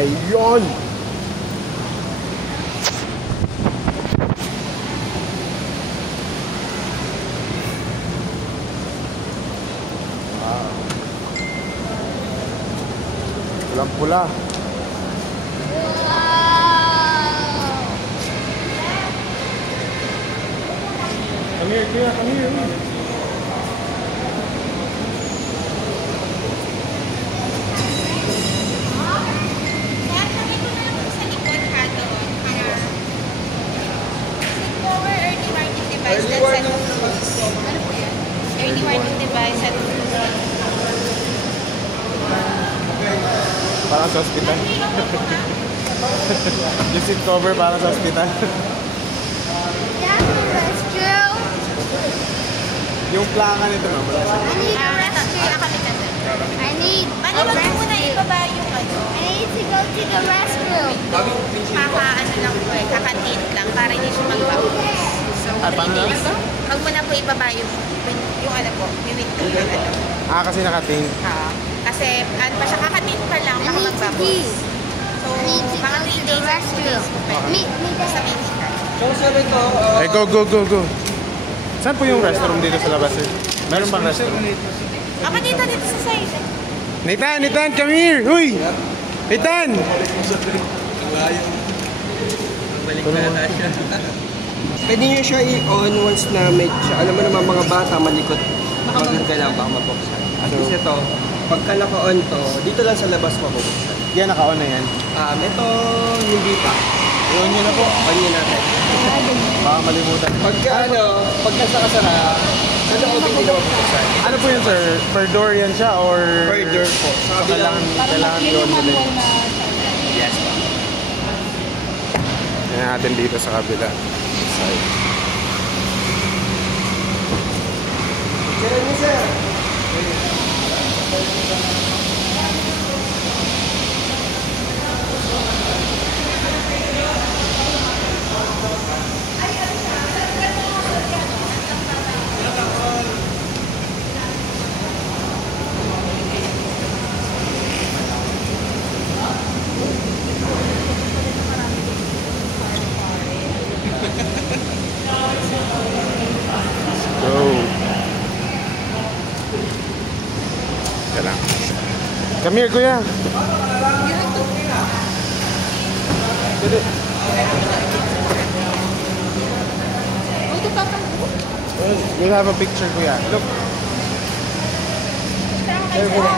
Ayun! Pulang pula. Come here, kuya, come here. Early warning device at Parang sa hospital. Yung seat cover parang sa hospital. Yung plaka nito na wala siya. I need muna ibaba yung ano. I need to go to the restroom. Kaka-ano lang po eh, kakatint lang para hindi siya mag-bawas. So, Paano na? Huwag mo na po ibaba yung ano po, yung window yung ano. Kasi nakating. Kasi ano pa siya, kakatint pa lang, baka mag-bawas. So, mga 3 days restroom. Sa medical. Go. Saan po yung restroom dito sa labas eh? Meron bang restroom? Dito sa side. Nathan, come here! Uy! Nathan! Pwede nyo siya i-on once na may alam mo naman mga bata malikot. Pagod ka lang baka mabuksan. At least ito, pagka naka-on to, dito lang sa labas mabuksan. Yan, naka-on na yan. Ito hindi pa. I-on nyo na po. On nyo natin. Baka malimutan. Pagka nakasara, ano ko hindi na mabuksan? Ano po yun, sir? Per door yan siya or... Per door po. So, kailangan i-on mo din. Yes po. Yan natin dito sa kabila. Side. Kaya niyo sir. Go. Yan lang. Come here, kuya. We'll have a picture, kuya. Look. There, kuya.